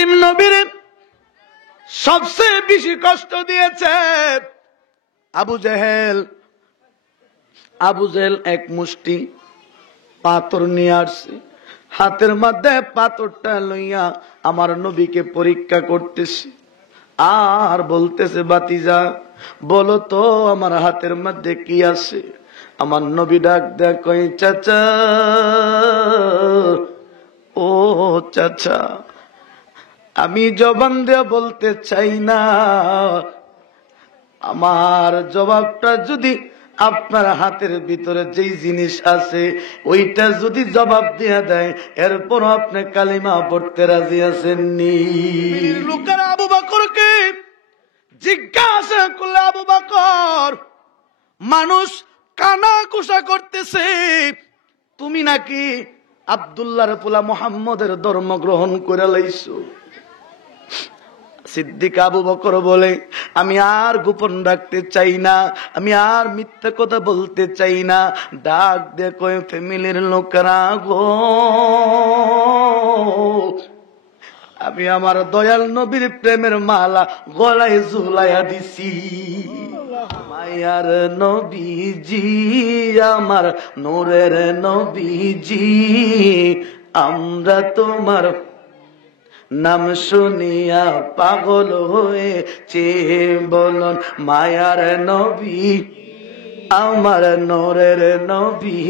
করিম নবীর সবচেয়ে বেশি কষ্ট দিয়েছে আবু জেহেল। আবু জেহেল এক মুষ্টি পাথর নিয়ে আসছে, হাতের মধ্যে পাথরটা লইয়া আমার নবীকে পরীক্ষা করতেছে আর বলতেছে, বাতিজা বলো তো আমার হাতের মধ্যে কি আছে? আমার নবী ডাক দেয়া কই, চাচা, ও চাচা, আমি জবান দিয়ে বলতে চাই না, আমার জবাবটা যদি আপনার হাতের ভিতরে যেই জিনিস আছে ওইটা যদি জবাব দিয়ে দেয়, এরপর আপনি কালিমা পড়তে রাজি আছেননি? লোকেরা আবু বকরকে জিজ্ঞাসা করলে, আবু বকর, মানুষ কানা কুসা করতেছে, তুমি নাকি আব্দুল্লাহর পোলা মুহাম্মদের ধর্ম গ্রহণ করে লাইছো? সিদ্দিক আবু বকর বলে, আমি আর গোপন রাখতে চাই না, আমি আর মিথ্যা কথা বলতে চাই না। ডাক দিয়ে কয়, ফ্যামিলির লোকেরা গো, আমি আমার দয়াল নবীর প্রেমের মালা গলায় ঝুলাইয়া দিছি। মায়ার নবীজি, আমার নূরের নবীজি, আমরা তোমার নাম শুনিয়া পাগল হয়েছে, বলুন মায়ার নবী, আমার নূরের নবী,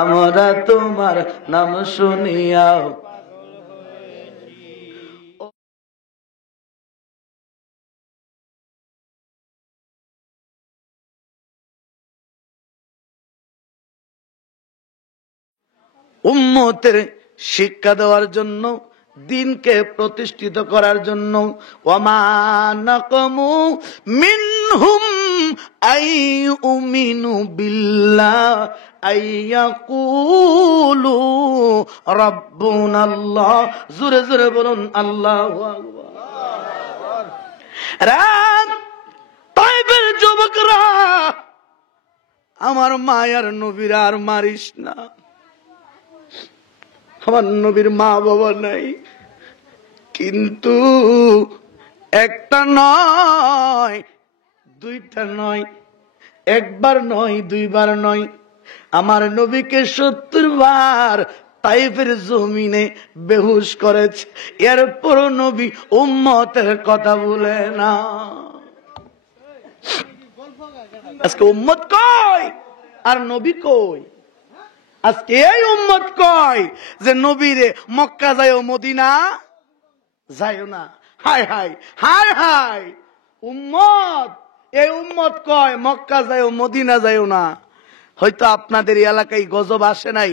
আমরা তোমার নাম শুনিয়া। উম্মতের শিক্ষা দেওয়ার জন্য, দিনকে প্রতিষ্ঠিত করার জন্য, ওয়ামা নাকমু মিনহুম আইয়ুমিনু বিল্লাহ আইয়াকুলু রাব্বুনাল্লাহ। জোরে জোরে বলুন আল্লাহু আকবার। রাত তাইবের যুবকরা, আমার মায়ার নবীর আর মারিস না। আমার নবীর মা বাবা নাই, কিন্তু একটা নয়, দুইটা নয়, একবার নয়, দুইবার নয়, আমার নবীকে 70 বার তাইফের জমিনে বেহুশ করেছে। এরপর নবী উম্মতের কথা বলে না। আজকে উম্মত কই আর নবী কই? আজকে এই উম্মত কয় যে নবীরে মক্কা যায়ও মদিনা যায়ও না। হায় হায় হায় হায়, উম্মত, এই উম্মত কয় মক্কা যায়ও মদিনা যায়ও না। হয়তো আপনাদের এলাকায় গজব আসে নাই,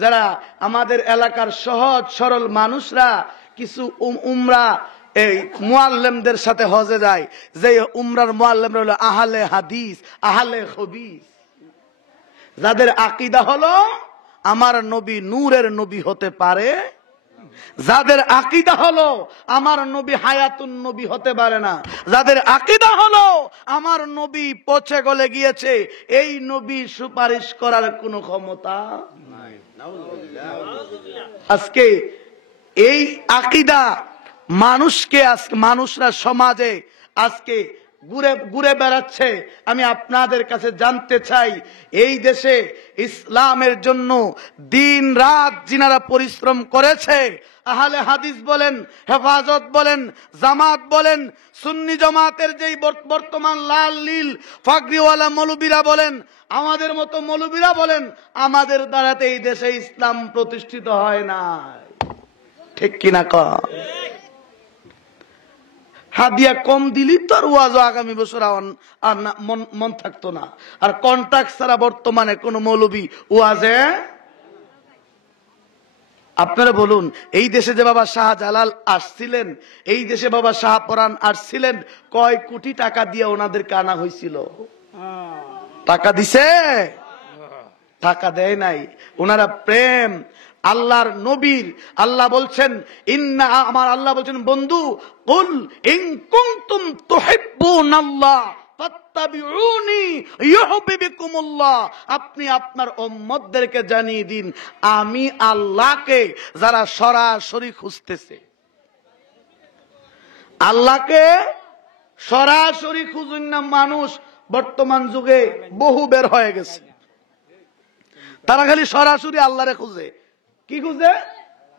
যারা আমাদের এলাকার সহজ সরল মানুষরা কিছু উমরা এই মুআল্লিমদের সাথে হজে যায়, যে উমরার মুআল্লিমরা হলো আহলে হাদিস, আহলে হদিস, যাদের আকীদা হলো আমার নবী নূরের নবী হতে পারে, যাদের আকীদা হলো আমার নবী হায়াতুন নবী হতে পারে না, যাদের আকীদা হলো আমার নবী পচে গলে গিয়েছে, এই নবী সুপারিশ করার কোনো ক্ষমতা নাই। আজকে এই আকীদা মানুষকে, আজকে মানুষরা সমাজে আজকে ঘুরে ঘুরে বেড়াচ্ছে। আমি আপনাদের কাছে জানতে চাই, এই দেশে ইসলামের জন্য দিন রাত যিনারা পরিশ্রম করেছে, আহলে হাদিস বলেন, হেফাজত বলেন, জামাত বলেন, সুন্নি জামাতের যেই বর্তমান লাল নীল ফাগরিওয়ালা মৌলবীরা বলেন, আমাদের মতো মৌলবীরা বলেন, আমাদের দ্বারাতে এই দেশে ইসলাম প্রতিষ্ঠিত হয় না। ঠিক কিনা কর? হাদিয়া কম দিলি তো আর ওয়াজ আগামী বছর আর মন থাকতো না। আর কন্ট্রাক্ট ছাড়া বর্তমানে কোন মৌলবী ওয়াজে, আপনারা বলুন, এই দেশে যে বাবা শাহজালাল আসছিলেন, এই দেশে বাবা শাহপরান আসছিলেন, কয় কোটি টাকা দিয়ে ওনাদেরকে আনা হয়েছিল? টাকা দিছে? টাকা দেয় নাই। ওনারা প্রেম আল্লাহর নবীর, আল্লাহ বলছেন ইন্না, আমার আল্লাহ বলছেন, বন্ধু কুল ইন কুনতুম তুহিব্বুনাল্লাহ ফাত্তাবিউনি ইউহিব্বুকুমুল্লাহ। আপনি আপনার উম্মতদেরকে জানিয়ে দিন, আমি আল্লাহকে যারা সরাসরি খুঁজতেছে, আল্লাহকে সরাসরি খুঁজুন না, মানুষ বর্তমান যুগে বহু বের হয়ে গেছে। তারা খালি সরাসরি আল্লাহরে খুঁজে। কি খুঁজে?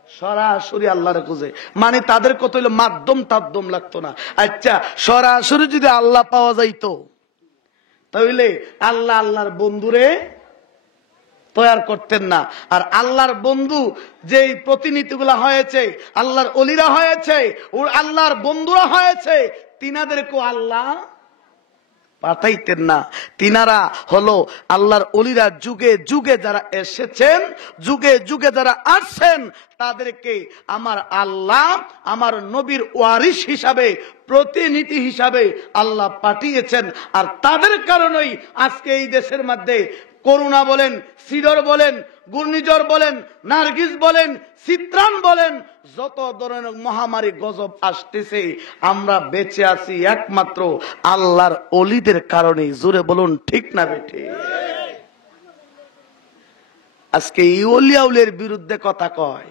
সরাসরি আল্লাহরে খুঁজে। মানে তাদের কত হইলো মাধ্যম টাধ্যম লাগতো না। আচ্ছা, সরাসরি যদি আল্লাহ পাওয়া যাইতো তাহলে আল্লাহ আল্লাহর বন্ধুরে তৈরি করতেন না। আর আল্লাহর বন্ধু যেই প্রতিনিধিগুলা হয়েছে, আল্লাহর অলিরা হয়েছে, আল্লাহর বন্ধুরা হয়েছে, তিনাদেরকেও আল্লাহ পাঠাইতেন না। তিনারা হলো আল্লাহর অলিরা, যুগে যুগে যারা এসেছেন, যুগে যুগে যারা আসছেন, তাদেরকে আমার আল্লাহ আমার নবীর ওয়ারিস হিসাবে, প্রতিনিধি হিসাবে আল্লাহ পাঠিয়েছেন। আর তাদের কারণেই আজকে এই দেশের মধ্যে করোনা বলেন, সিডর বলেন, ঘূর্ণিঝড় বলেন, নার্গিস বলেন, চিত্রান বলেন, যত ধরনের মহামারী গজব আসতেছে, আমরা বেঁচে আছি একমাত্র আল্লাহর অলিদের কারণে। জোরে বলুন ঠিক না বেঠে? আজকে এই অলিয়াউলের বিরুদ্ধে কথা কয়,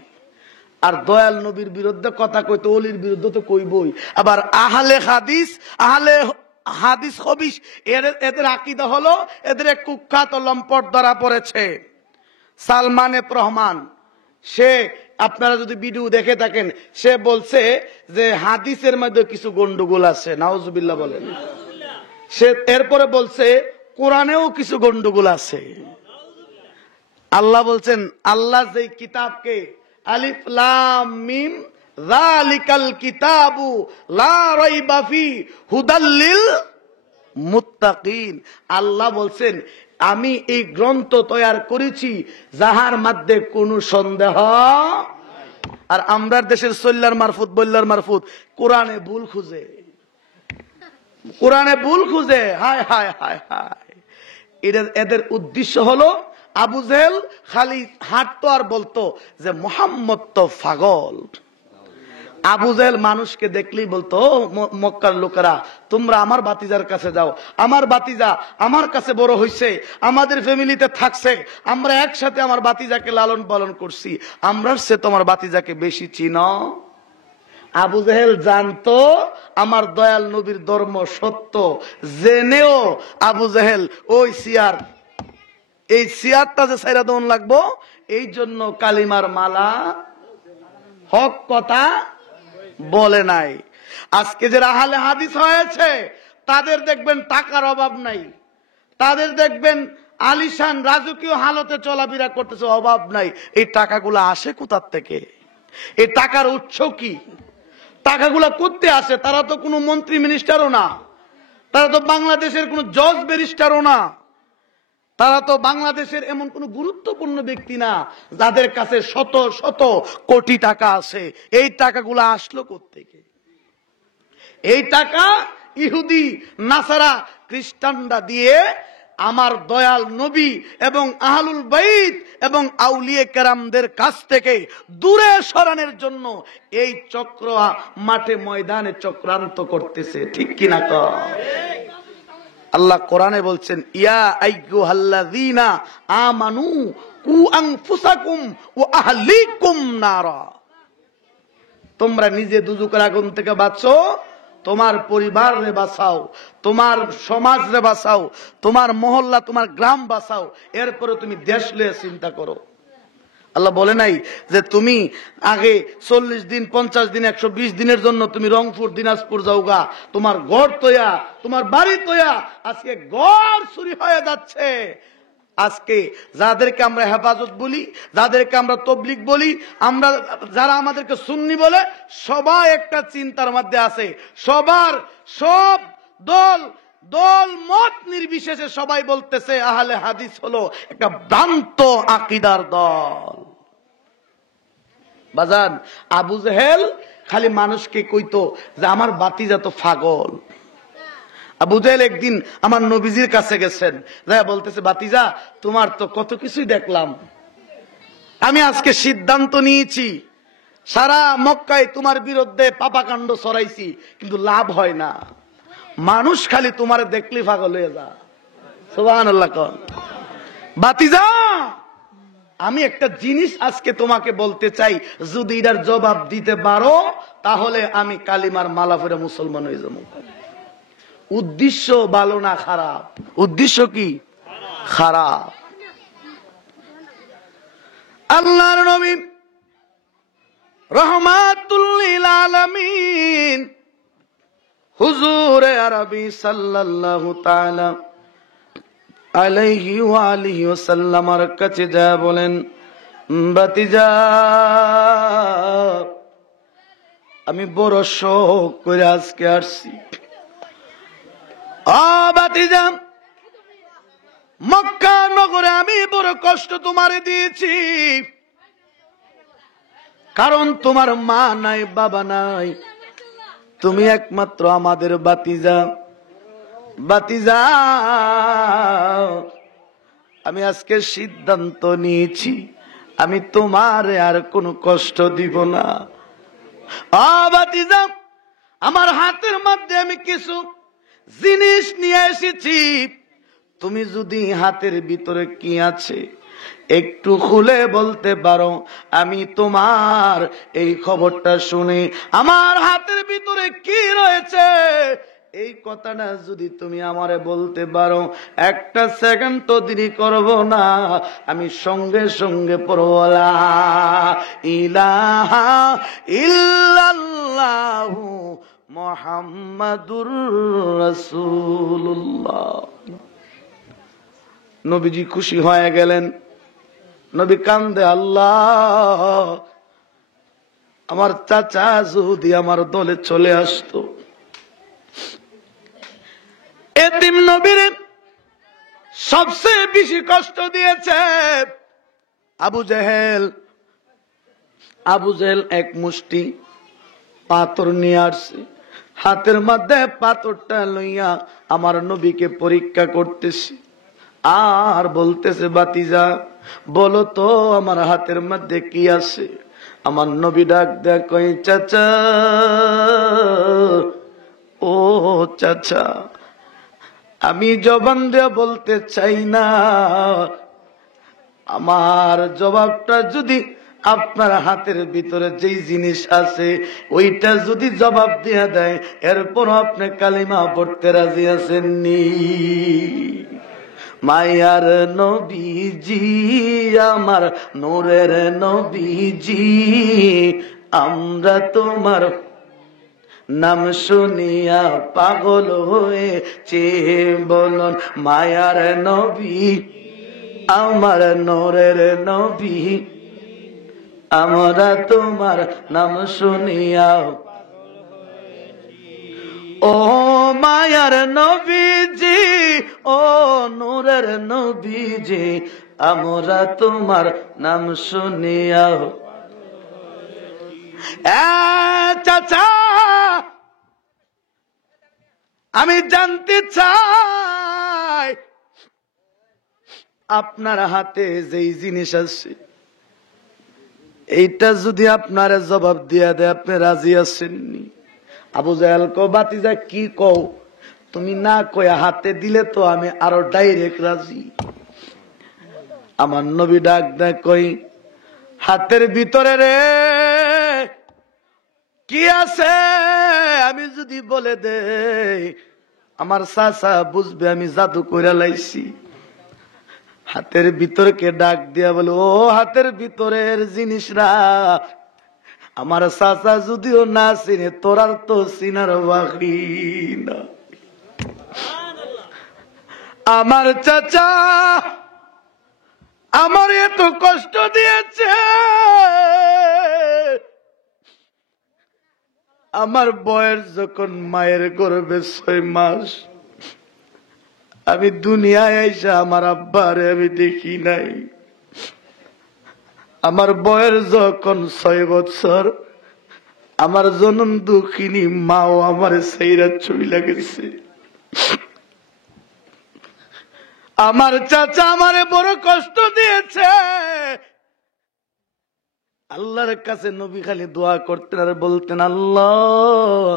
আর দয়াল নবীর বিরুদ্ধে কথা কই, তো অলির বিরুদ্ধে তো কইবই। আবার আহলে হাদিস, আহলে হাদিস হবিস, এদের আকীদা হলো, এদের এক কুখ্যাত লম্পট ধরা পড়েছে সালমান এফ রহমান। সে, আপনারা যদি ভিডিও দেখে থাকেন, সে বলছে যে হাদিসের মধ্যে কিছু গন্ডগোল আছে, নাউজুবিল্লাহ বলেন। সে এরপরে বলছে কোরআনেও কিছু গন্ডগোল আছে। আল্লাহ বলছেন, আল্লাহ যেই কিতাবকে আলিফ লাম মিম যালিকাল কিতাবু লা রাইবা ফি হুদাল লিল মুত্তাকিন, আল্লাহ বলছেন আমি এই গ্রন্থ তৈরি করেছি যাহার মধ্যে কোনো সন্দেহ। আর আমরা দেশের সল্লার মারফুত, বল্লার মারফুত কোরআনে ভুল খুঁজে, কোরআনে ভুল খুঁজে। হায় হায় হায় হায়। এদের উদ্দেশ্য হলো, আবু জেহেল খালি হাঁটতো আর বলতো যে মোহাম্মদ তো পাগল। আবু জেহেল মানুষকে দেখলেই বলতো, মক্কার লোকেরা তোমরা আমার বাতিজার কাছে যাও, আমার বাতিজা আমার কাছে বড় হইছে, আমাদের ফ্যামিলিতে থাকছে, আমরা একসাথে আমার বাতিজাকে লালন পালন করছি, আমরা সে তোমার বাতিজাকে বেশি চিনো। আবু জেহেল জানতো আমার দয়াল নবীর ধর্ম সত্য, জেনেও আবু জেহেল ওই সিয়ার, এই সিয়ারটা যে সাইরা দন লাগবো, এই জন্য কালিমার মালা হক কথা বলে নাই। আজকে যারা আহলে হাদিস হয়েছে, তাদের দেখবেন টাকার অভাব নাই, তাদের দেখবেন আলিশান রাজকীয় হালতে চলাফেরা করতেছে, অভাব নাই। এই টাকাগুলো আসে কোথার থেকে? এই টাকার উৎস কি? টাকাগুলা করতে আসে? তারা তো কোনো মন্ত্রী মিনিস্টারও না, তারা তো বাংলাদেশের কোনো জজ ব্যারিস্টারও না, তারা তো বাংলাদেশের এমন কোন গুরুত্বপূর্ণ ব্যক্তি না যাদের কাছে শত শত কোটি টাকা আছে। এই টাকাগুলো আসলো কোত্থেকে? এই টাকা ইহুদি, নাসারা, খ্রিস্টানরা দিয়ে আমার দয়াল নবী এবং আহলুল বাইত এবং আউলিয়ে কেরামদের কাছ থেকে দূরে সরানোর জন্য এই চক্র মাঠে ময়দানে চক্রান্ত করতেছে। ঠিক কিনা কর? আল্লাহ কোরআনে বলছেন, ইয়া আইয়ুহাল্লাযীনা আমানু কু আনফুসাকুম ওয়া আহলিকুম নারা, তোমরা নিজে দুজকের আগুন থেকে বাঁচো, তোমার পরিবার রে বাঁচাও, তোমার সমাজ রে বাঁচাও, তোমার মহল্লা, তোমার গ্রাম বাঁচাও, এরপরে তুমি দেশ লয়ে চিন্তা করো। আল্লাহ বলে নাই যে তুমি আগে 40 দিন, 50 দিন, 120 দিনের জন্য তুমি রংপুর, দিনাজপুর যাওগা, তোমার ঘর তোয়া, তোমার বাড়ি তোয়া। আজকে ঘর চুরি হয়ে যাচ্ছে। আজকে যাদেরকে আমরা হেফাজত বলি, যাদেরকে আমরা তবলিগ বলি, আমরা যারা আমাদেরকে সুন্নি বলে, সবাই একটা চিন্তার মধ্যে আছে। সবার সব দল মত নির্বিশেষে সবাই বলতেছে আহলে হাদিস হলো একটা ভ্রান্ত আকীদার দল। বাজান, আবু জেহেল খালি মানুষকে কইতো যে আমার বাতিজা তো পাগল। আবু জেহেল একদিন আমার নবীজির কাছে গেছেন, যা বলতেছে, বাতিজা তোমার তো কত কিছুই দেখলাম, আমি আজকে সিদ্ধান্ত নিয়েছি সারা মক্কায় তোমার বিরুদ্ধে পাপাকাণ্ড ছড়াইছি, কিন্তু লাভ হয় না, মানুষ খালি তোমার দেখলি পাগল হয়ে যা। সুবহানাল্লাহ। বাতিজা আমি একটা জিনিস আজকে তোমাকে বলতে চাই, যদি এটার জবাব দিতে পারো তাহলে আমি কালিমার মালা পরে মুসলমান হয়ে যাবো। উদ্দেশ্য ভালো না খারাপ? উদ্দেশ্য কি? খারাপ। আল্লাহর নবী রাহমাতুল লিল আলামিন হুজুরে আরবি সাল্লাল্লাহু তাআলা আলাইহি ওয়া আলিহি ওয়াসাল্লামের কাছে যা বলেন, বাতিজা আমি বড় শোক করে আজকে আসছি। বাতিজা, মক্কা নগরে আমি বড় কষ্ট তোমারে দিয়েছি, কারণ তোমার মা নাই, বাবা নাই, তুমি একমাত্র আমাদের বাতিজা। বাতিজা, আমি আজকে সিদ্ধান্ত নিয়েছি আমি তোমার আর কোনো কষ্ট দিব না। বাতিজা, আমার হাতের মধ্যে আমি কিছু জিনিস নিয়ে এসেছি, তুমি যদি হাতের ভিতরে কি আছে একটু খুলে বলতে পারো, আমি তোমার এই খবরটা শুনে আমার হাতের ভিতরে কি রয়েছে এই কথাটা যদি তুমি আমারে বলতে পারো, একটা সেকেন্ড তো দেরি করব না, আমি সঙ্গে সঙ্গে পড়ব লা ইলাহা ইল্লাল্লাহু মুহাম্মাদুর রাসূলুল্লাহ। নবীজি খুশি হয়ে গেলেন। নবী কান্দে, আল্লাহ, আমার চাচা যদি আমার দলে চলে আসতো। এতিম নবীর সবচেয়ে বেশি কষ্ট দিয়েছে আবু জেহেল। আবু জেহেল এক মুষ্টি পাথর নিয়ে আসছে, হাতের মধ্যে পাথরটা লইয়া আমার নবীকে পরীক্ষা করতেছে আর বলতেছে, বাতিজা বলো তো আমার হাতের মধ্যে কি আছে? আমার নবী ডাক দেয়া কই, চাচা, ও চাচা, আমি জবান দিয়ে বলতে চাই না, আমার জবাবটা যদি আপনার হাতের ভিতরে যেই জিনিস আছে ওইটা যদি জবাব দিয়ে দেয়, এরপর আপনি কালিমা পড়তে রাজি আছেননি? মায়ার নবীজি, আমার নূরের নবীজি, আমরা তোমার নাম শুনিয়া পাগল হয়েছে, বলুন মায়ার নবী, আমার নূরের নবী, আমরা তোমার নাম শুনিয়া। ও মায়ার নবীজি, ও নূরের নবীজি, আমরা তোমার নাম শুনিয়া। চাচা, আমি জানতে চাই আপনার হাতে যেই জিনিস আছে এইটা যদি আপনার জবাব দিয়া দেয় আপনি রাজি আছেননি? আবু জাহেল কও, বাতিজা কি কও, তুমি না কয়া হাতে দিলে তো আমি আরো ডাইরেক্ট রাজি। আমার নবী ডাক দেয় কই, হাতের ভিতরে রে কি আছে আমি যদি বলে দেই আমার চাচা বুঝবে আমি জাদু কইরা লাইছি। হাতের ভিতরকে ডাক দিয়া বলে, ও হাতের ভিতরের জিনিসরা আমার চাচা যদিও না চিনে, তোরার তো চিনার বাকি না। আমার চাচা আমার এত কষ্ট দিয়েছে, আমার বয়স যখন মায়ের গর্ভে 6 মাস, আমি দুনিয়ায় আইসা আমার আব্বারে আমি দেখি নাই। আমার বয়স যখন 6 বছর, আমার জনম দুঃখিনী মাও আমার সেইরা চইলা গেছে। আমার চাচা আমারে বড় কষ্ট দিয়েছে। আল্লাহর কাছে নবী খালি দোয়া করতেন আর বলতেন, আল্লাহ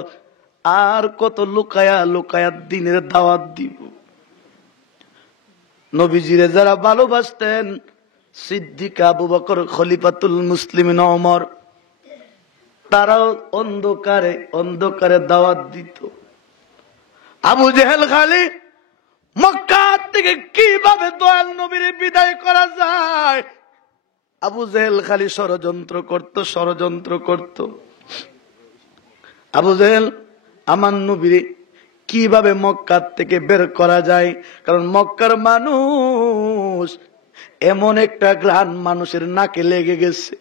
আর কত লুকায়া লুকায়া দিনের দাওয়াত দিব। নবীজিরে যারা ভালোবাসতেন সিদ্দিক, আবু বকর, খলিফাতুল মুসলিমিন ওমর, তারাও অন্ধকারে অন্ধকারে দাওয়াত দিত। আবু জেহেল খালি মক্কা থেকে কিভাবে দয়াল নবীর বিদায় করা যায়, আবু জেহেল খালি ষড়যন্ত্র করত। আবু জেহেল আমার নবীর কিভাবে মক্কা থেকে বের করা যায়, কারণ মক্কার মানুষ এমন একটা গ্রান মানুষের নাকে লেগে গেছে,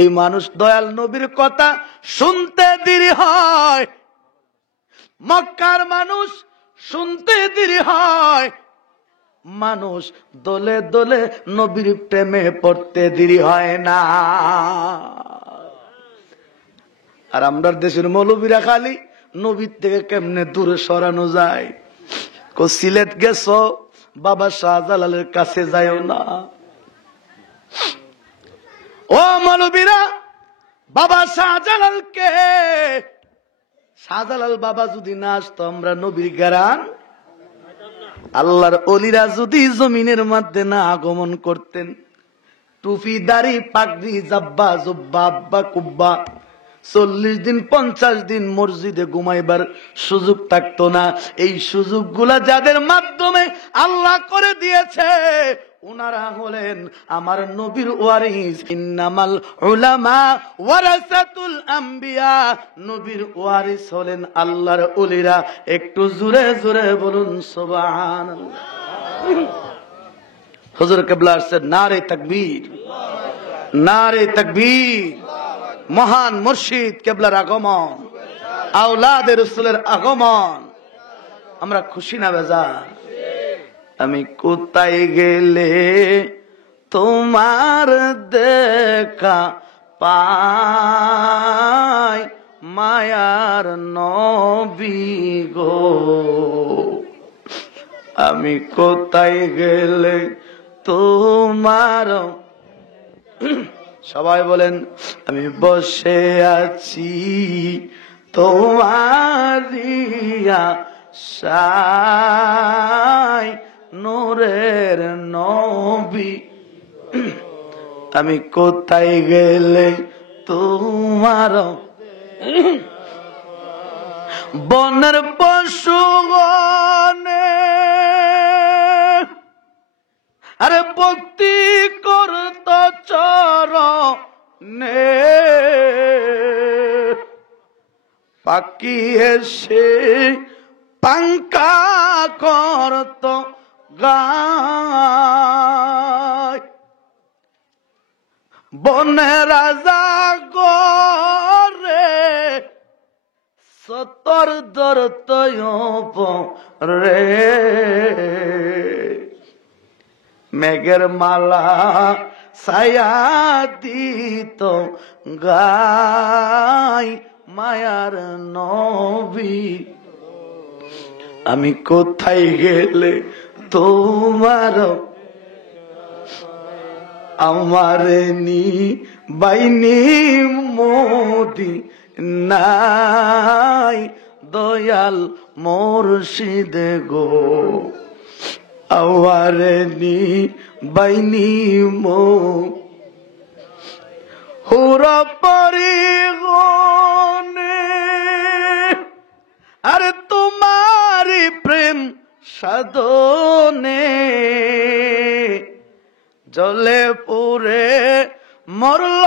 এই মানুষ দয়াল নবীর কথা শুনতে দেরি হয়, মক্কার মানুষ শুনতে দেরি হয়, মানুষ দলে দলে নবীর প্রেমে পড়তে দেরি হয় না। আর আমরা দেশের মৌলবীরা খালি নবীর থেকে কেমনে দূরে সরানো যায়। সিলেট গেছ, বাবা শাহজালালের কাছে যায়ও না। ও মৌলবীরা, বাবা শাহজালালকে, শাহজালাল বাবা যদি না আসতো আমরা নবীর গারান, আল্লাহর অলিরা যদি জমিনের মধ্যে না আগমন করতেন, টুপি দাড়ি পাগড়ি জাব্বা জুব্বা আব্বা কুব্বা 40 দিন 50 দিন মসজিদে ঘুমাইবার সুযোগ থাকতো না। এই সুযোগগুলা যাদের মাধ্যমে আল্লাহ করে দিয়েছে উনারা হলেন আমার নবীর ওয়ারিস। ইন্নামাল উলামা ওয়ারাসাতুল আম্বিয়া, নবীর ওয়ারিস হলেন আল্লাহর ওলিরা। একটু জোরে জোরে বলুন সুবহানাল্লাহ। হুজুর কিবলা আসছেন, নারে তাকবীর, নারে তাকবীর। মহান মুর্শিদ কিবলার আগমন, আওলাদে রাসূলের আগমন, আমরা খুশি না বেজার? আমি কোথায় গেলে তোমার দেখা পাই, মায়ার নবী গো, আমি কোথায় গেলে তোমার, সবাই বলেন, আমি বসে আছি তোমারি আশায়, নূরের নবী, আমি কোথায় গেলে তোমার, বনের পশু গণে আরে ভক্তি করত চরণে, পাখি এসে পাঙ্কা করত গায়, বনে রাজা গরে সতর দরত রে, মেঘের মালা ছায়া দিত গাই, মায়ার নবী, আমি কোথায় গেলে তোমার, আমারে নি বাইনি মোদি নাই, দয়াল মুর্শিদ গো, আমারে নি বাইনি মো, হুর পরিগণে আরে তোমারি প্রেম সাধনে, জলে পুরে মরল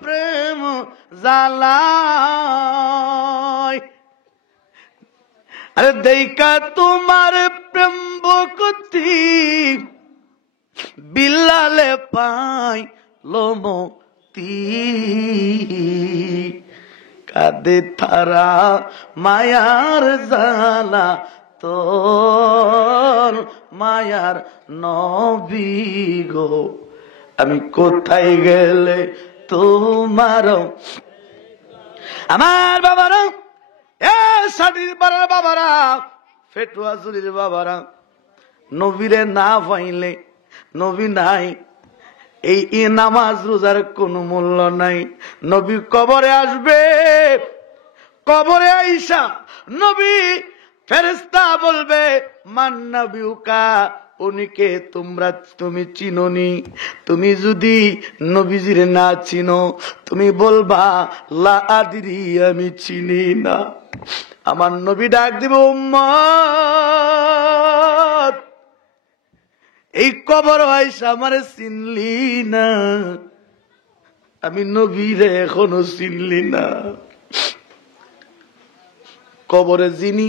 প্রেম জ্বালায়, আরে দেখা তোমার প্রেম ভক্তি বিলালে পাই লোমতি, কাঁদে তারা মায়ার জ্বালা তোর, মায়ার নবী গো, আমি কোথায় গেলে তোমার, আমার বাবারা, এ সাদির পাড়ার বাবারা, ফেটুয়া জুরির বাবারা, নবীরে না পাইলে, নবী নাই, এই নামাজ রোজার কোনো মূল্য নাই। নবী কবরে আসবে, কবরে আইসা নবী ফেরেশতা বলবে মান নবিউকা, উনিকে তুমি চিনোনি। তুমি যদি নবীজির না চিনো, তুমি বলবা লা আদরি, আমি চিনি না। আমার নবী ডাক দিব, উম্মত এই কবর আইসা আমারে চিনলি না, আমি নবীরে এখনো চিনলি না। কবরে যিনি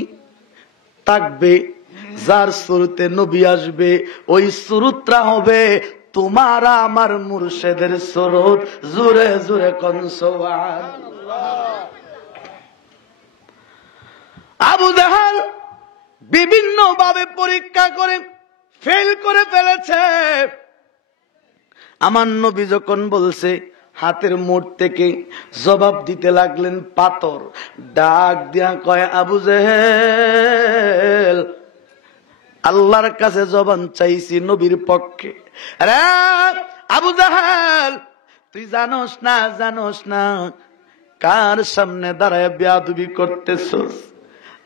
থাকবে, যার সুরতে নবী আসবে, ওই সুরতটা হবে তোমার আমার মুর্শেদের সুরত। জোরে জোরে কোন সুবহানাল্লাহ। আবু জাহাল বিভিন্ন ভাবে পরীক্ষা করে ফেল করে ফেলেছে। আমার নবী যখন বলছে, হাতের মোড় থেকে জবাব দিতে লাগলেন পাথর। ডাক দিয়া কয়, আবু জেহেল, আল্লাহর কাছে জবান চাইছি নবীর পক্ষে। আরে আবু জাহেল, তুই জানোস না কার সামনে দাঁড়ায় বেয়াদবি করতেছস?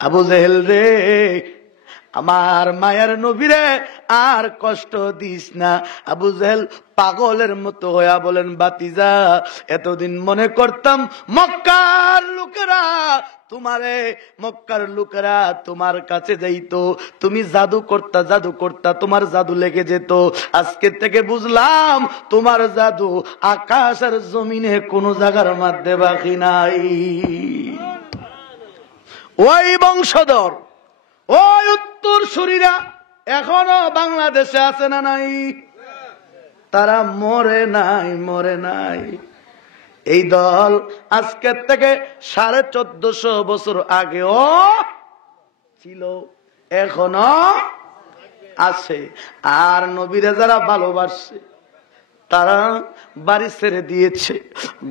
আবু জেহেল রে, আমার মায়ের নবীরে আর কষ্ট দিস না। আবু জেহেল পাগলের মতো হইয়া বলেন, বাতিজা, এতদিন মনে করতাম মক্কার লোকেরা তোমার কাছে যাইতো, তুমি জাদু করতা, তোমার জাদু লেগে যেত। আজকে থেকে বুঝলাম তোমার জাদু আকাশ আর জমিনে কোন জায়গার মধ্যে বাকি নাই। ওই বংশধর, ওই উত্তর সুরীরা এখনো বাংলাদেশে আছে না নাই? তারা মরে নাই। এই দল আজকের থেকে 1450 বছর আগেও ছিল, এখনো আছে। আর নবীরে যারা ভালোবাসছে, তারা বাড়ি ছেড়ে দিয়েছে,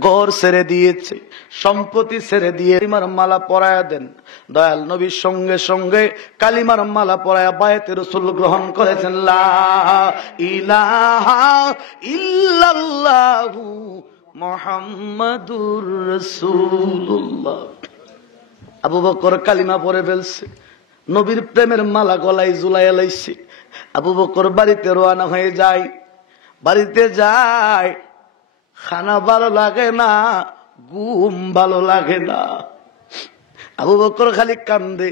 ঘর ছেড়ে দিয়েছে, সম্পত্তি ছেড়ে দিয়ে কালিমার মালা পরায়া দেন। দয়াল নবীর সঙ্গে সঙ্গে কালিমার মালা পরায়া বায়াতে রাসূল গ্রহণ করেছেন। লা ইলাহা ইল্লাল্লাহু মুহাম্মাদুর রাসূলুল্লাহ। আবু বকর কালিমা পড়ে ফেলছে, নবীর প্রেমের মালা গলায় ঝুলাইয়া লাইছে। আবু বকর বাড়িতে রওনা হয়ে যায়। বাড়িতে যায়, খানা ভালো লাগে না, ঘুম ভালো লাগে না। আবু বকর খালি কান্দে,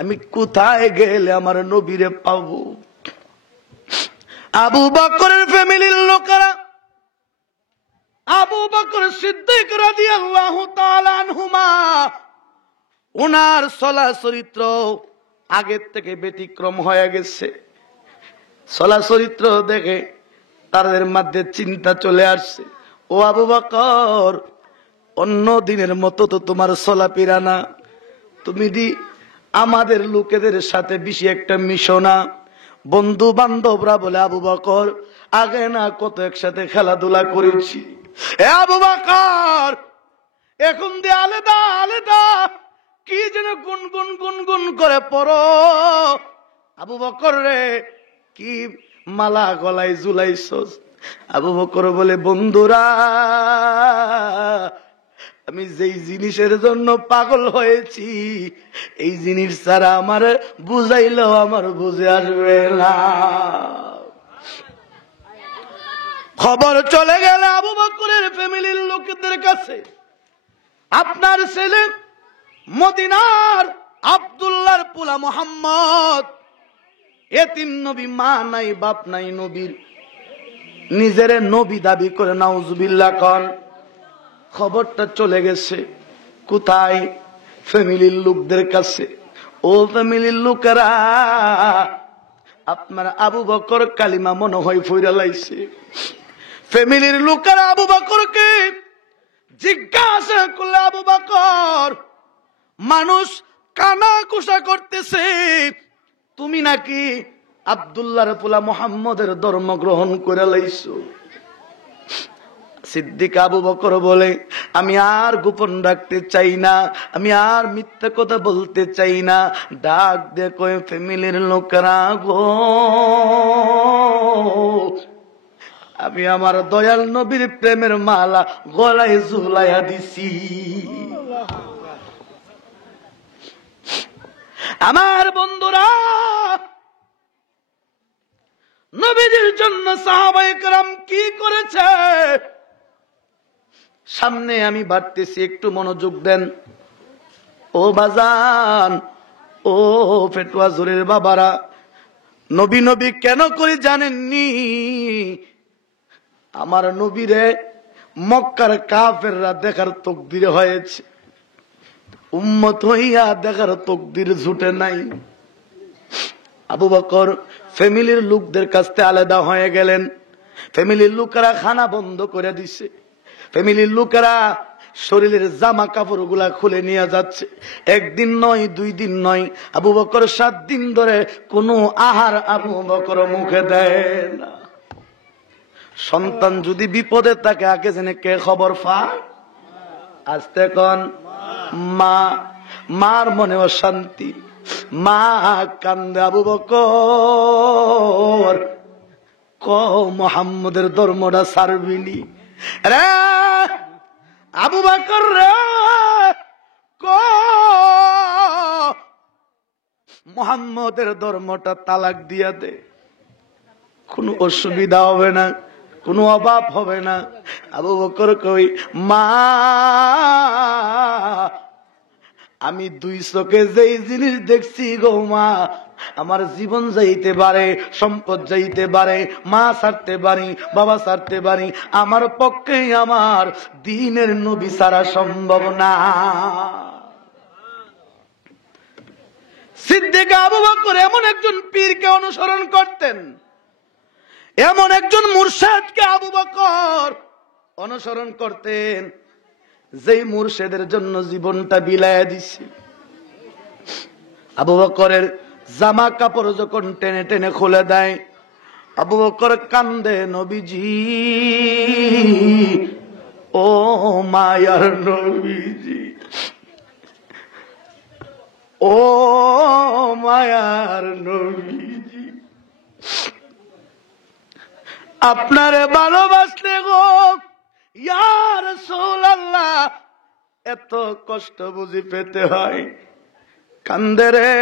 আমি কোথায় গেলে আমার নবীরে পাবো? আবু বকরের ফ্যামিলির লোকেরা, আবু বকর সিদ্দিক রাদিয়াল্লাহু তাআলা আনহুমা, ওনার চলা চরিত্র আগের থেকে ব্যতিক্রম হয়ে গেছে। চলা চরিত্র দেখে তাদের মধ্যে চিন্তা চলে আসছে, ও আবু বকর, অন্য দিনের মতো তো তোমার চলাফেরা না, তুমি আমাদের লোকেদের সাথে বেশি একটা মিশো না। বন্ধু বান্ধবরা বলে, আবু বকর, আগে না কত একসাথে খেলাধুলা করেছি, এ আবু বকর এখন দিয়ে আলাদা আলাদা কি যেন গুনগুন গুনগুন করে পড়ো। আবু বকর রে, কি মালা গলায় ঝুলাইছস? আবু বকর বলে, বন্ধুরা, আমি যেই জিনিসের জন্য পাগল হয়েছি, এই জিনিস ছাড়া আমার বুঝাইলেও আমার বুঝে আসবে না। খবর চলে গেল আবু বকরের ফ্যামিলির লোকদের কাছে, আপনার ছেলে মদিনার আব্দুল্লাহর পোলা মুহাম্মদ, এতিম নবী, মা নাই বাপ নাই, নবীর নিজেরে নবী দাবি করে, নাউজুবিল্লাহ কন। খবরটা চলে গেছে কোথায়? ফ্যামিলির লোকদের কাছে। ও ফ্যামিলির লোকেরা, আপনার আবু বকর কালিমা মনে হয় ফইরা লাইছে। ফ্যামিলির লোকেরা আবু বকরকে জিজ্ঞাসা করলে, আবু বকর, মানুষ কানা কুসা করতেছে, তুমি নাকি আব্দুল্লাহর পোলা মুহাম্মদের ধর্ম গ্রহণ করে লাইছো? সিদ্দিক আবু বকর বলে, আমি আর গোপন রাখতে চাই না, আমি আর মিথ্যা কথা বলতে চাই না। ডাক দিয়ে কয়, ফ্যামিলির লোকেরা গো, আমি আমার দয়াল নবীর প্রেমের মালা গলায় ঝুলাইয়া দিছি। আমার বন্ধুরা, সাহাবায়ে কেরাম কি করেছে সামনে আমি বাড়তেছি, একটু মনোযোগ দেন ও বাজান, ও ফেটুয়া জোরের বাবারা। নবী নবী কেন করে জানেননি? আমার নবীরে মক্কার কাফেররা দেখার তকদির হয়েছে, উম্মত হইয়া দেখার তকদির জুটে নাই। আবু বকর ফ্যামিলির লোকদের কাছ থেকে আলাদা হয়ে গেলেন। ফ্যামিলির লোকেরা খানা বন্ধ করে দিছে। ফ্যামিলির লোকেরা শরীরের জামা কাপড় গুলা খুলে নিয়ে যাচ্ছে। একদিন নয়, 2 দিন নয়, আবু বকর 7 দিন ধরে কোনো আহার আবু বকর মুখে দেয় না। সন্তান যদি বিপদে থাকে আগে জেনে কে খবর পায়? আস্তে কন মা। মার মনে অশান্তি, মা কান্দে। আবু বকর ক মুহাম্মদের ধর্মটা ছাড়বিনি রে আবু বকর রে, ক মুহাম্মদের ধর্মটা তালাক দিয়া দে, কোনো অসুবিধা হবে না, কোনো অভাব হবে না। আবু বকর কই মা, আমি 2 চোখে যেই জিনিস দেখছি গো মা, আমার জীবন যাইতে পারে, সম্পদ যাইতে পারে, মা ছাড়তে পারি, বাবা ছাড়তে পারি, আমার পক্ষে আমার দ্বীনের নবী ছাড়া সম্ভব না। সিদ্দিক আবু বকর এমন একজন পীরকে অনুসরণ করতেন, এমন একজন মুর্শিদকে আবু বকর অনুসরণ করতেন, যেই মুর্শিদের জন্য জীবনটা বিলায়া দিছে। আবু বকরের জামা কাপড় যখন টেনে টেনে খুলে দেয়, আবু বকর কান্দে, নবীজি ও মায়ার নবীজি, ও মায়ার নবীজি, আপনারে ভালোবাসলে গো ইয়া রাসূলুল্লাহ এত কষ্ট বুঝি পেতে হয়? কান্দে রে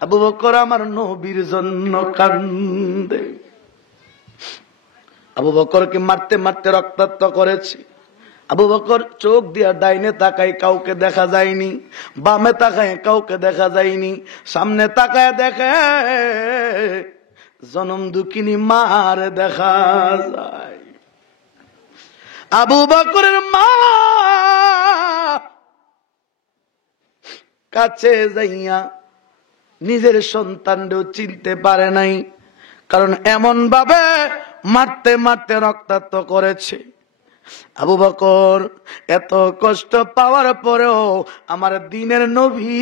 আবু বকর, আমার নবীর জন্য কান্দে। আবু বকরকে মারতে মারতে রক্তাক্ত করেছে। আবু বকর চোখ দিয়া ডাইনে তাকায়, কাউকে দেখা যায়নি, বামে তাকায়, কাউকে দেখা যায়নি, সামনে তাকায় দেখে জনম দুঃখিনী মার দেখা যায়। আবু বকরের মা কাছে যাইয়া নিজের সন্তানকেও চিনতে পারে নাই, কারণ এমন ভাবে মারতে মারতে রক্তাক্ত করেছে। আবু বকর এত কষ্ট পাওয়ার পরেও আমার দ্বীনের নবী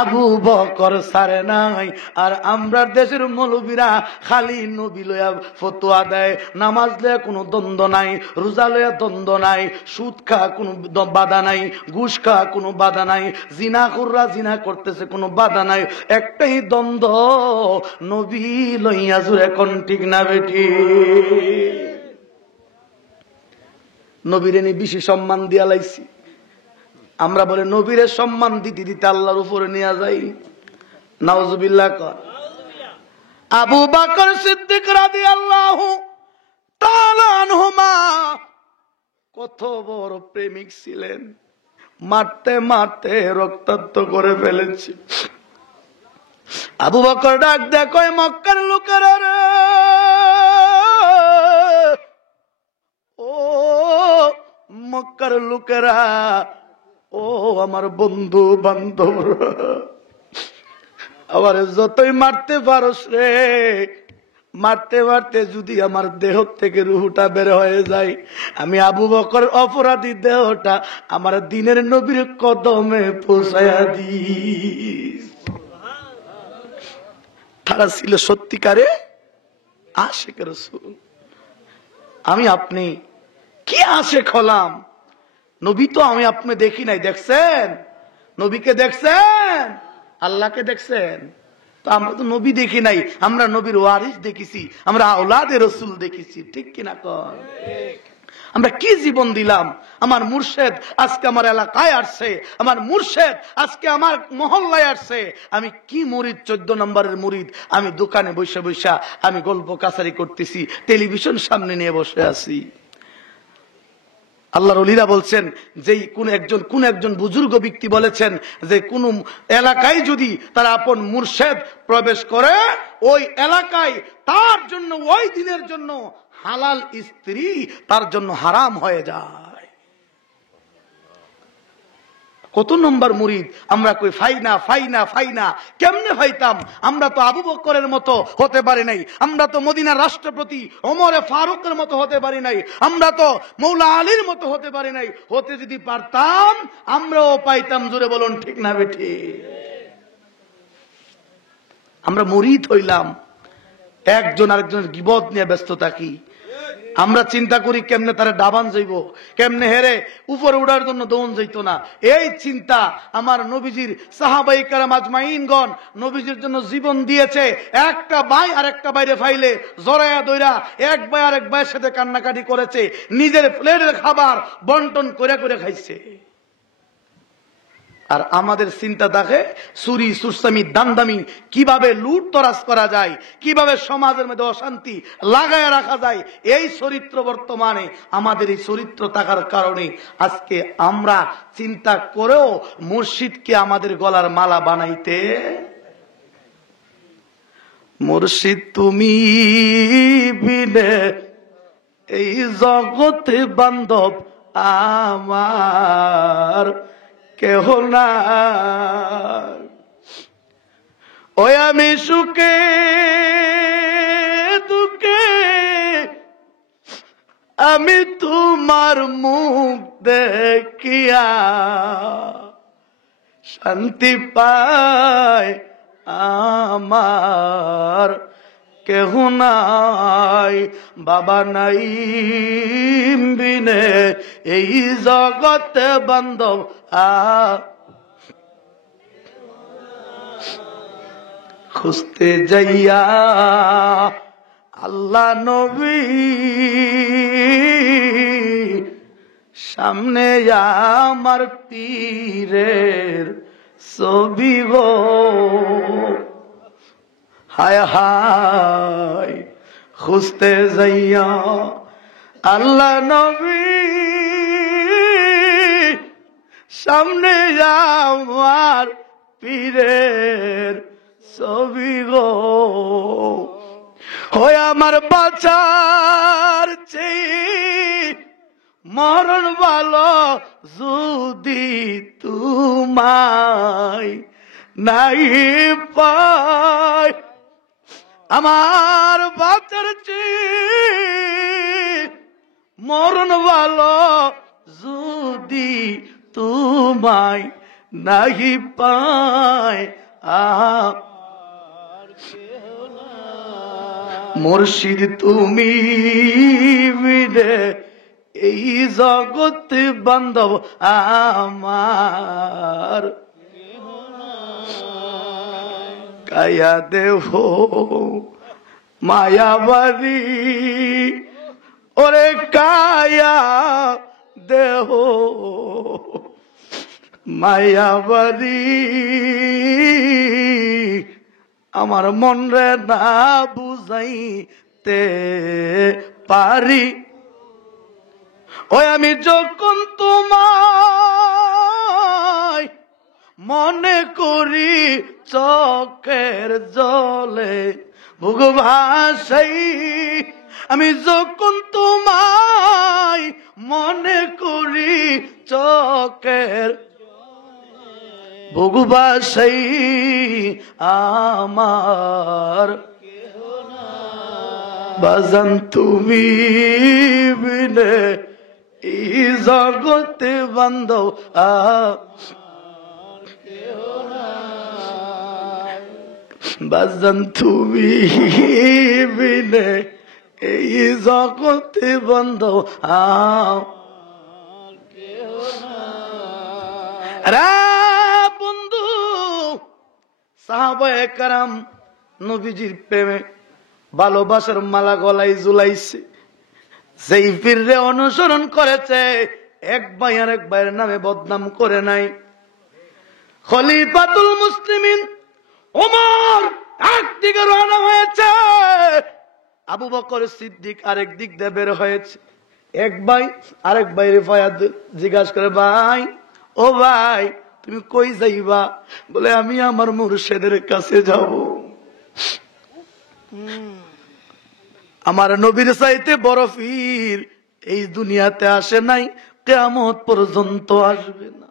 আবু বকর ছাড়ে নাই। আর আমরা দেশের মৌলবীরা খালি নবী লয়া ফতোয়া দেয়, নামাজ লয়া কোনো দ্বন্দ্ব নাই, রোজা লয়া দ্বন্দ্ব নাই, সুদ খা কোনো বাধা নাই, ঘুষ খা কোনো বাধা নাই, জিনা কররা জিনা করতেছে কোনো বাধা নাই, একটাই দ্বন্দ্ব নবী লইয়া জুড়ে কোন ঠিক না বেটি? নবীরে নিয়ে বেশি সম্মান দিয়া লাইছি আমরা, বলে নবীরে সম্মান দিতে দিতে আল্লাহর উপরে নিয়ে যাই। নাউজুবিল্লাহ কর। আবু বকর সিদ্দিক রাদিয়াল্লাহু তাআলা আনহুমা কত বড় প্রেমিক ছিলেন, মারতে মারতে রক্তাক্ত করে ফেলেছে। আবু বকর ডাক দেয়, কয় মক্কার লোকেরা রে, ও মক্কার লোকেরা, ও আমার বন্ধু বান্ধব, আবার যতই মারতে পারস রে, মারতে মারতে যদি আমার দেহ থেকে রুহটা বের হয়ে যায়, আমি আবু বকর অপরাধী দেহটা আমার দ্বীনের নবীর কদমে পৌঁছায়া দিস। তারা ছিল সত্যিকারে আশিক রাসূল। আমি আপনি কি আশিক হলাম? নবী তো আমি আপনি দেখি নাই, দেখছেন? নবীকে দেখছেন? আল্লাহকে দেখছেন? তো আমরা তো নবী দেখি নাই, আমরা নবীর ওয়ারিস দেখেছি, আমরা আওলাদে রাসূল দেখেছি, ঠিক কিনা কর? আমরা কি জীবন দিলাম? আমার মুর্শেদ আজকে আমার এলাকায় আসছে, আমার মুর্শেদ আজকে আমার মহল্লায় আসছে, আমি কি মুরিদ, 14 নম্বরের মুরিদ। আমি দোকানে বসে বসে আমি গল্প কাছারি করতেছি, টেলিভিশন সামনে নিয়ে বসে আছি। আল্লাহর ওলিরা বলছেন যে কোন একজন বুজুর্গ ব্যক্তি বলেছেন যে কোন এলাকায় যদি তার আপন মুর্শেদ প্রবেশ করে, ওই এলাকায় তার জন্য ওই দিনের জন্য হালাল স্ত্রী তার জন্য হারাম হয়ে যায়। কত নম্বর মুরিদ আমরা কই ফাইনা ফাইনা ফাইনা। কেমনে ফাইতাম? আমরা তো আবু বকরের মতো হতে পারি নাই, আমরা তো মদিনার রাষ্ট্রপতি ওমরে ফারুকের মতো হতে পারি নাই, আমরা তো মৌলা আলীর মতো হতে পারি নাই। হতে যদি পারতাম আমরাও পাইতাম। জোরে বলুন ঠিক না বেঠি? আমরা মুরিদ হইলাম, একজন আরেকজনের গীবত নিয়ে ব্যস্ত থাকি। আমরা চিন্তা করি কেমনে তারা ডাবান যাইব, কেমনে হেরে উপরে উঠার জন্য দৌন যাইত না। এই চিন্তা আমার নবীজির সাহাবায়ে কেরাম আজমাইনগণ নবীজির জন্য জীবন দিয়েছে। একটা ভাই আর একটা বাইরে ফাইলে জড়ায়া দইরা এক ভাই আর এক ভাইয়ের সাথে কান্নাকাটি করেছে, নিজের প্লেটের খাবার বন্টন করে করে খাইছে। আর আমাদের চিন্তা দেখে চুরি সুরসামি দান্দামি কিভাবে লুট তরাজ করা যায়, কিভাবে সমাজের মধ্যে অশান্তি লাগায় রাখা যায়। এই চরিত্র বর্তমানে আমাদের এই চরিত্র থাকার কারণে আজকে আমরা চিন্তা করেও মুর্শিদকে আমাদের গলার মালা বানাইতে। মুর্শিদ তুমি বিনে এই জগতে বান্ধব আমার কেহ না। ওই আমি সুখে দুঃখে আমি তোমার মুখ দেখিয়া শান্তি পায় আমার কেহ নাই। বাবা নাই বিনে এই জগতে বান্ধব খুঁজতে যাইয়া আল্লাহ নবী সামনে আমার পীরের ছবি গো। হায় হায় খুঁজতে যাইয়া আল্লাহ নবী সামনে আমার পীরের ছবি গো। হয় আমার বাঁচার চেয়ে মরণ ভালো যদি তোমায় নাই পাই। আমার বাঁচার চেয়ে মরণ ভালো যদি তোমায় নাই পাই। মুর্শিদ তুমি বিনে এই জগতে বান্ধব আমার কায়া দেহ মায়াবাড়ি ওরে কায়া দেহ মায়াবাড়ি আমার মন রে না বুঝাইতে পারি। ওই আমি যখন তোমায় মনে করি চোখের জলে বুক ভাসাই। আমি যখন তোমায় মনে করি চোখের বুক ভাসাই আমার বাজান তুমি বিনে এই জগতে বান্ধব বাজান তুমি বিনে এই জগতে বান্ধব বন্ধু। সাহাবায়ে কেরাম নবীজির প্রেমে ভালোবাসার মালা গলায় ঝুলাইছে, যেই পীররে অনুসরণ করেছে এক ভাই আর এক ভাইয়ের নামে বদনাম করে নাই। খলিফাতুল মুসলিমিন ওমর একদিকে রওনা হয়েছে, আবু বকর সিদ্দিক আরেক দিক দিয়ে বের হয়েছে। এক ভাই আরেক ভাইয়ের ফয়াদ জিজ্ঞাসা করে, ভাই ও ভাই তুমি কই যাইবা? বলে আমি আমার মুর্শিদের কাছে যাব। আমার নবীর চাইতে বড় পীর এই দুনিয়াতে আসে নাই, কিয়ামত পর্যন্ত আসবে না।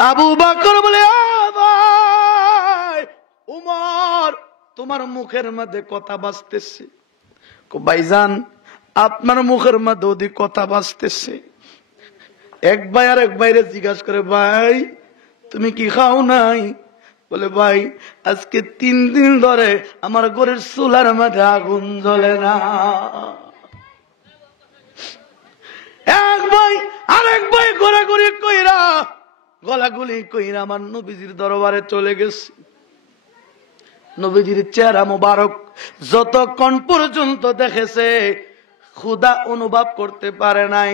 আবু বকর বলে, ভাই উমর তোমার মুখের মধ্যে কথা বাজতেছে। ভাইজান আপনার মুখের মধ্যে ওদি কথা বাজতেছে। এক ভাই আর এক ভাইরে জিজ্ঞাসা করে, ভাই তুমি কি খাও নাই? বলে, ভাই আজকে 3 দিন ধরে আমার ঘরের চুলার মধ্যে আগুন জ্বলে না। এক ভাই আরেক ভাই ঘোরাঘুরি কইরা গলাগুলি কইরা আমার নবীজির দরবারে চলে গেছে। নবীজির চেহারা মোবারক যতক্ষণ পর্যন্ত দেখেছে ক্ষুধা অনুভব করতে পারে নাই।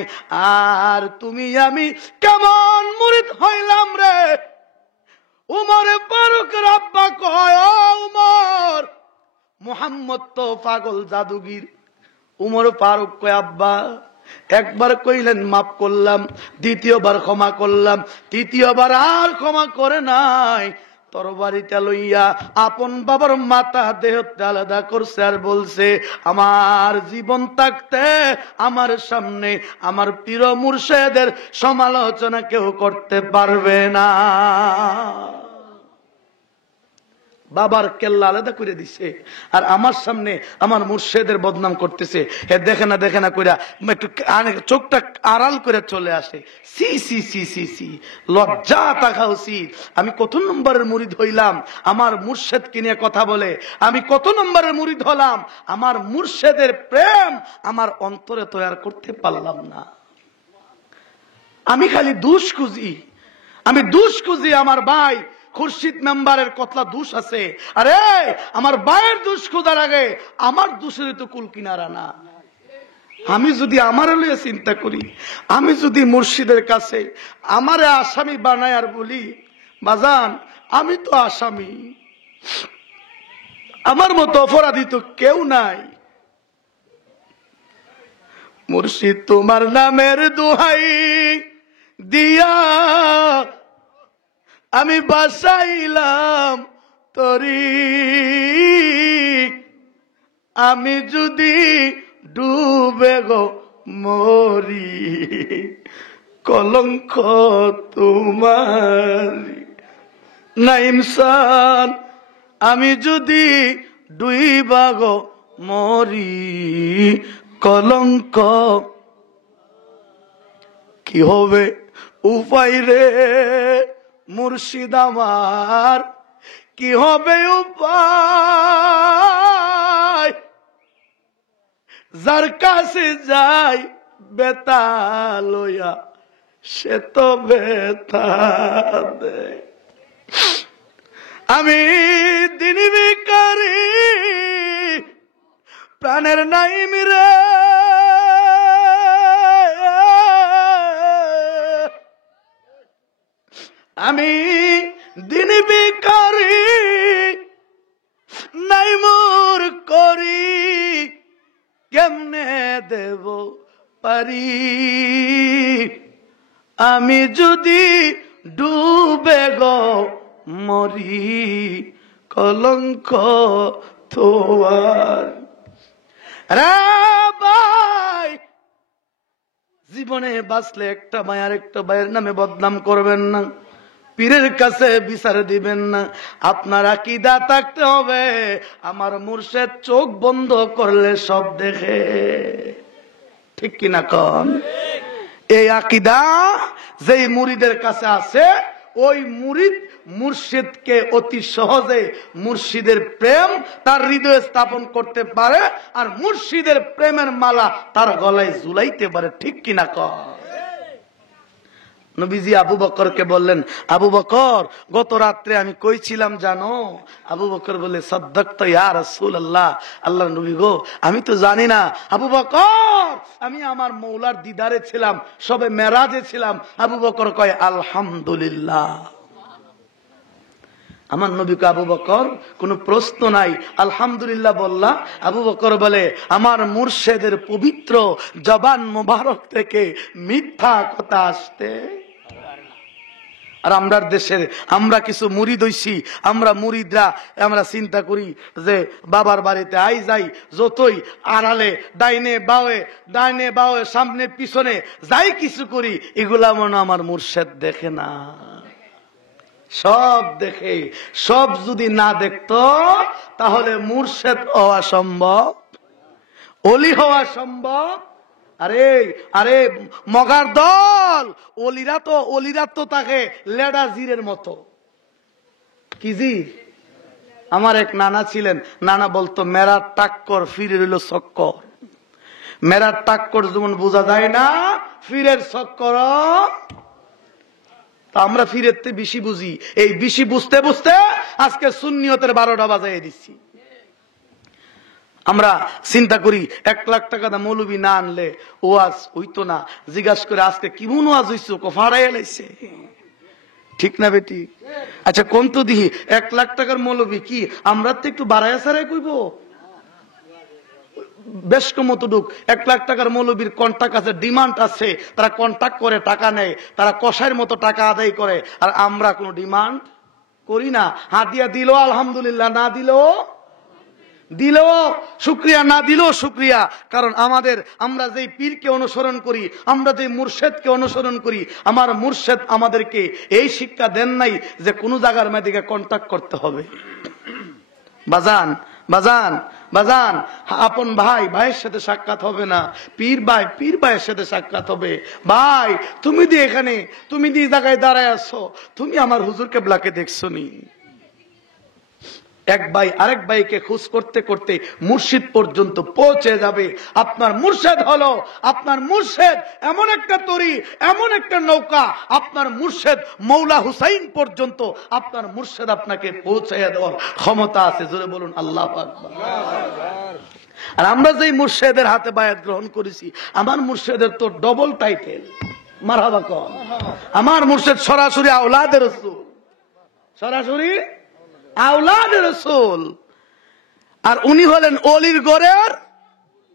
আর তুমি আমি কেমন মুরিদ হইলাম রে। উমরে ফারুকের আব্বা কয়, ও উমর মুহাম্মদ তো পাগল জাদুগির। উমর ফারুক কয়, আব্বা একবার কইলেন মাফ করলাম, দ্বিতীয়বার ক্ষমা করলাম, তৃতীয়বার আর ক্ষমা করে নাই। তরবারিটা লইয়া আপন বাবার মাথা দেহটা আলাদা করছে আর বলছে, আমার জীবন থাকতে আমার সামনে আমার পীর মুর্শিদের সমালোচনা কেউ করতে পারবে না। বাবার কেল্লা আলাদা করে দিছে আর আমার সামনে আমার মুর্শিদের বদনাম করতেছে। হে দেখে না কইরা একটু চোখটা আড়াল করে চলে আসে। সি সি সি সি সি লজ্জা থাকা উচিত। আমি কত নম্বরের মুরিদ হইলাম, আমার মুর্শিদকে নিয়ে কথা বলে। আমি কত নম্বরের মুরিদ হলাম, আমার মুর্শিদের প্রেম আমার অন্তরে তৈরি করতে পারলাম না। আমি খালি দুষ খুঁজি। আমার ভাই খুরশিদ মেম্বারের কতলা দোষ আছে। আরে আমার ভাইয়ের দোষ খোঁজার আগে আমার দোষের তো কুল কিনারা না। আমি যদি আমার লইয়া চিন্তা করি, আমি যদি মুর্শিদের কাছে আমারে আসামি বানাই আর বলি, বাজান আমি তো আসামি, আমার মতো অপরাধী তো কেউ নাই। মুর্শিদ তোমার নামের দোহাই দিয়া আমি বাসাইলাম তরি, আমি যদি ডুবে গো মরি কলঙ্ক তোমার না ইনসান, আমি যদি ডুইবা গো মরি কলঙ্ক কি হবে উপায় রে মুর্শিদ আমার, কি হবে উপায়? যার কাছে যাই বেতা লইয়া সে তো বেতা দেয়। আমি দিন ভিখারি প্রাণের নাইম রে, আমি দিন ভিখারি নাই মোর করি, কেমনে দেব পারি? আমি যদি ডুবে গো মরি কলঙ্ক তোমার। রে ভাই জীবনে বাঁচলে একটা মায়ের একটা ভাইয়ের নামে বদনাম করবেন না, পীরের কাছে বিচার দিবেন না। আপনার আকীদা থাকতে হবে আমার মুর্শিদ চোখ বন্ধ করলে সব দেখে। ঠিক কিনা কন? এই আকীদা যেই মুরিদের কাছে আছে, ওই মুরিদ মুর্শিদকে অতি সহজে মুর্শিদের প্রেম তার হৃদয়ে স্থাপন করতে পারে, আর মুর্শিদের প্রেমের মালা তার গলায় ঝুলাইতে পারে। ঠিক কিনা কন? নবীজি আবু বকরকে বললেন, আবু বকর গত রাত্রে আমি কই ছিলাম জানো? আবু বকর বলে, সাদ্দাকতা ইয়া রাসূলুল্লাহ, আল্লাহর নবী গো আমি তো জানি না। আবু বকর আমি আমার মৌলার দিদারে ছিলাম, সবে মেরাজে ছিলাম। আবু বকর কয় আলহামদুলিল্লাহ। আমার নবীকে আবু বকর কোন প্রশ্ন নাই, আলহামদুলিল্লাহ বললা। আবু বকর বলে, আমার মুর্শেদের পবিত্র জবান মোবারক থেকে মিথ্যা কথা আসতে। আর আমরা দেশের আমরা কিছু মুরিদ হইছি, আমরা মুরিদরা আমরা চিন্তা করি যে বাবার বাড়িতে আই যাই, যতই আড়ালে ডাইনে বাওয়ে সামনে পিছনে যাই কিছু করি, এগুলা মনে আমার মুর্শেদ দেখে না। সব দেখে, সব যদি না দেখতো তাহলে মুর্শেদ হওয়া সম্ভব, অলি হওয়া সম্ভব। আরে আরে মগার দল, অলিরা তো তাকে লেডা জিরের মতো। কি জির? আমার এক নানা ছিলেন, নানা বলতো মেরা টাক্কর ফিরে রইল চক্কর। মেরা টাক্কর যেমন বোঝা যায় না, ফিরের চক্কর। তা আমরা ফিরের বেশি বুঝি, এই বেশি বুঝতে বুঝতে আজকে সুন্নিয়তের 12টা বাজাই দিচ্ছি। আমরা চিন্তা করি 1 লাখ টাকা দা মৌলবি না আনলে ওয়াজ হইতো না। জিজ্ঞাসা করে আজকে কেমন ওয়াজ হইছে, ফাড়াই লাইছে। ঠিক না বেটি? আচ্ছা কোন তো দিহি 1 লাখ টাকার মৌলবি কি আমরা তো একটু বাড়াইয়া সারাই কইব? বেশ কমতটুক 1 লাখ টাকার মৌলবীর কন্টাক্ট আছে, ডিমান্ড আছে, তারা কন্টাক্ট করে টাকা নেয়, তারা কষাইয়ের মতো টাকা আদায় করে। আর আমরা কোনো ডিমান্ড করি না। হাতিয়া দিল আলহামদুলিল্লাহ, না দিলেও শুকরিয়া, না দিলেও শুকরিয়া। কারণ আমরা যেই পীরকে অনুসরণ করি, আমরা যে মুর্শেদকে অনুসরণ করি, আমার মুর্শেদ আমাদেরকে এই শিক্ষা দেন নাই যে কোন জায়গার মেয়েদিকে কন্টাক্ট করতে হবে। বাজান আপন ভাইয়ের সাথে সাক্ষাৎ হবে না, পীর ভাইয়ের সাথে সাক্ষাৎ হবে। ভাই তুমি দিয়ে জায়গায় দাঁড়ায় আছো, তুমি আমার হুজুর কেবলাকে দেখছো নি? এক ভাই আরেক ভাইকে খোঁজ করতে করতে মুর্শিদ পর্যন্ত পৌঁছে যাবে। আপনার মুর্শিদ হলো, আপনার মুর্শিদ এমন একটা তরী, এমন একটা নৌকা, আপনার মুর্শিদ মৌলা হুসাইন পর্যন্ত আপনার মুর্শিদ আপনাকে পৌঁছে দেওয়ার ক্ষমতা আছে। জোরে বলুন আল্লাহু আকবার। আর আমরা যেই মুর্শিদের হাতে বায়াত গ্রহণ করেছি, আমার মুর্শিদের তো ডবল টাইটেল। মারহাবা কর। আমার মুর্শিদ সরাসরি আওলাদে রাসূল, সরাসরি আওলাদে রাসূল। আর উনি হলেন অলির গড়ের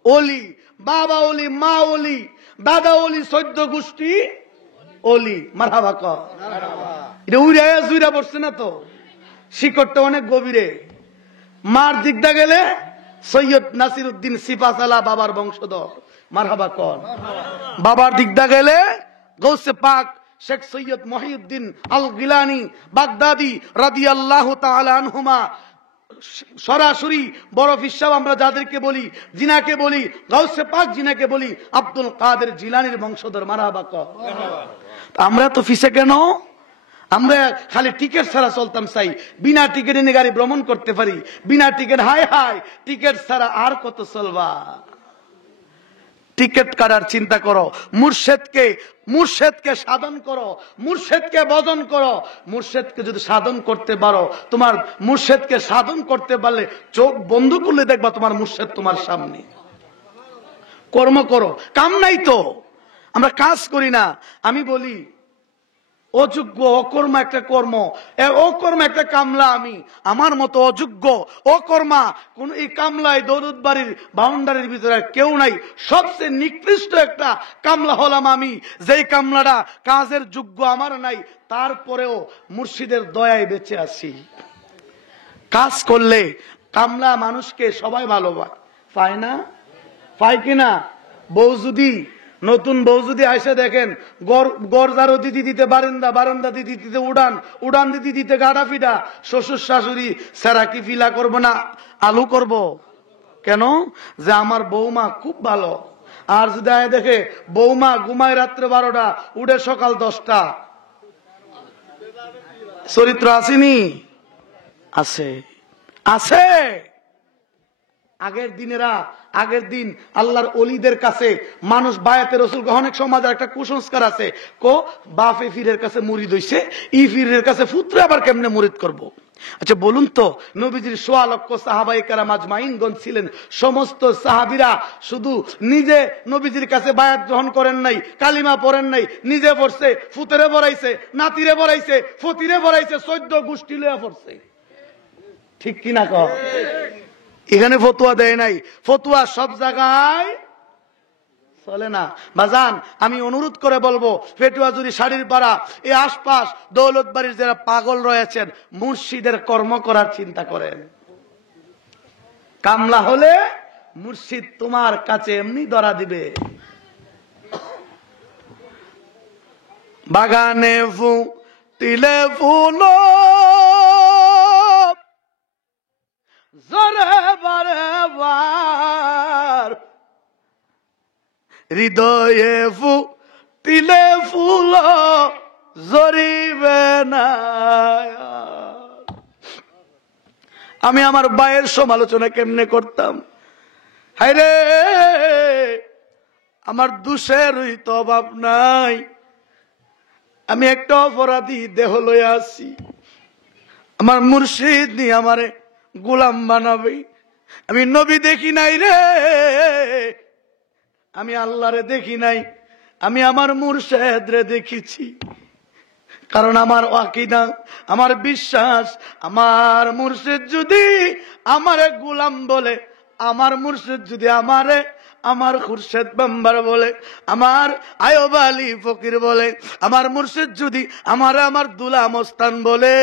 অলি, বাবা অলি, মা অলি, দাদা অলি, 14 গোষ্ঠী অলি। মারহাবা কর। এটা উড়াইয়া জুইরা পড়ছে না তো, শিকড়টা অনেক গভীরে। মার দিকটা গেলে সৈয়দ নাসিরউদ্দিন সিপাসালা, বাবার বংশধর। মারহাবা কর। বাবার দিকটা গেলে গৌসে পাক শেখ সৈয়দ মহিউদ্দিন আল গিলানি বাগদাদি রাদিয়াল্লাহু তাআলা আনহুমা। সরাসরি বড় ফিসাব আমরা যাদেরকে বলি, জিনাকে বলি গাউসে পাক, জিনাকে বলি আব্দুল কাদের জিলানির বংশধর। মারহাবা কর। আমরা তো ফিসে কেন? আমরা খালি টিকিট ছাড়া চলতাম চাই, বিনা টিকিটে নিয়ে গাড়ি ভ্রমণ করতে পারি, বিনা টিকিট হাই টিকিট ছাড়া আর কত চলবা? টিকিট কাটার চিন্তা করো। মুর্শেদকে সাধন করো, মুর্শেদকে ভজন করো। মুর্শেদকে যদি সাধন করতে পারো, তোমার মুর্শেদকে সাধন করতে পারলে চোখ বন্ধ করলে দেখবা তোমার মুর্শেদ তোমার সামনে। কর্ম করো, কাম নাই তো, আমরা কাজ করি না। আমি বলি অযোগ্য অকর্ম একটা কর্ম, অকর্ম একটা কামলা। আমি আমার মতো অযোগ্য অকর্মা কোন এই কামলায় দৌলত বাড়ির বাউন্ডারির ভিতরে কেউ নাই। সবচেয়ে নিকৃষ্ট একটা কামলা হলাম আমি, যেই কামলাটা কাজের যোগ্য আমার নাই, তারপরেও মুর্শিদের দয়ায় বেঁচে আছি। কাজ করলে কামলা মানুষকে সবাই ভালোবাসে না? পায় কিনা? নতুন বউ যদি আইসে দেখেন, গড়জারো দিদি দিতে বারান্দা দিদি দিতে উড়ান দিদি দিতে গাড়া ফিডা, শ্বশুর শাশুড়ি সেরা কি ফিলা করবো না আলু করব? কেন? যে আমার বৌমা খুব ভালো। আর যদি দেখে বৌমা ঘুমায় রাত্রে 12টা, উঠে সকাল 10টা, চরিত্র আসেনি? আছে। আগের আগের দিন আল্লাহর অলিদের কাছে মানুষ বায়াতে রসুল, অনেক সমাজের একটা কুসংস্কার আছে, বাপে ফিরের কাছে মুরিদ হইছে, ই ফিরের কাছে পুত্র আবার কেমনে মুরিদ করব। আচ্ছা বলুন তো, নবীজির ১৬ লক্ষ সাহাবায়ে কেরাম আজমাইনগণ ছিলেন, সমস্ত সাহাবীরা শুধু নিজে নবীজির কাছে বায়াত গ্রহণ করেন নাই, কালিমা পড়েন নাই, নিজে পড়ছে, ফুতরে পড়াইছে, নাতিরে পড়াইছে, ফতিরে পড়াইছে, ১৪ গোষ্ঠী লইয়া পড়ছে। ঠিক কিনা কও? এখানে ফতুয়া দেয় নাই, ফতুয়া সব জায়গায় চলে না। বাজান, আমি অনুরোধ করে বলবো, পেটুয়াজুরি, শাড়ির পাড়া, এই আশপাশ দৌলতবাড়ির যারা পাগল রয়েছেন, মুর্শিদের কর্ম করার চিন্তা করেন। কামলা হলে মুর্শিদ তোমার কাছে এমনি ধরা দিবে। বাগানে ফুটিলে ফুল জরে বারে বার, হৃদয়ে ফুটিলে ফুল জরিবে না। আমি আমার ভাইয়ের সমালোচনা কেমনে করতাম, হায়রে আমার দোষেরই তো অভাব নাই, আমি একটা অপরাধী দেহ লইয়া আছি, আমার মুর্শিদ নিয়ে আমারে গোলাম বানাবে। আমি নবী দেখি নাই রে, আমি আল্লাহরে দেখি নাই, আমি আমার মুর্শিদ রে দেখেছি। কারণ আমার আকীদা, আমার বিশ্বাস, আমার মুর্শিদ যদি আমারে গোলাম বলে, আমার মুর্শিদ যদি আমারে আমার খুরশেদ মেম্বার বলে, আমার আয়ব আলী ফকির বলে, আমার মুর্শিদ যদি আমারে আমার দুলা মস্তান বলে,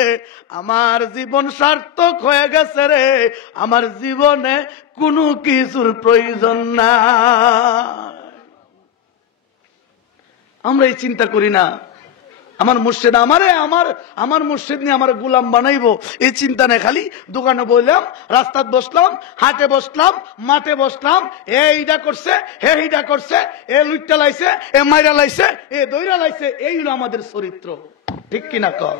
আমার জীবন সার্থক হয়ে গেছে রে, আমার জীবনে কোনো কিছুর প্রয়োজন নাই। আমরা এই চিন্তা করি না, আমার মুর্শিদ আমারে আমার মুর্শিদ নিয়ে আমার গোলাম বানাইবো, এই চিন্তা নেই। খালি দোকানে বললাম, রাস্তায় বসলাম, হাটে বসলাম, মাঠে বসলাম, এইটা করছে, এইটা করছে, এ লুইটা লাইছে, এ মাইরা লাইছে, এ দইরা লাইছে, এই হলো আমাদের চরিত্র। ঠিক কিনা কও?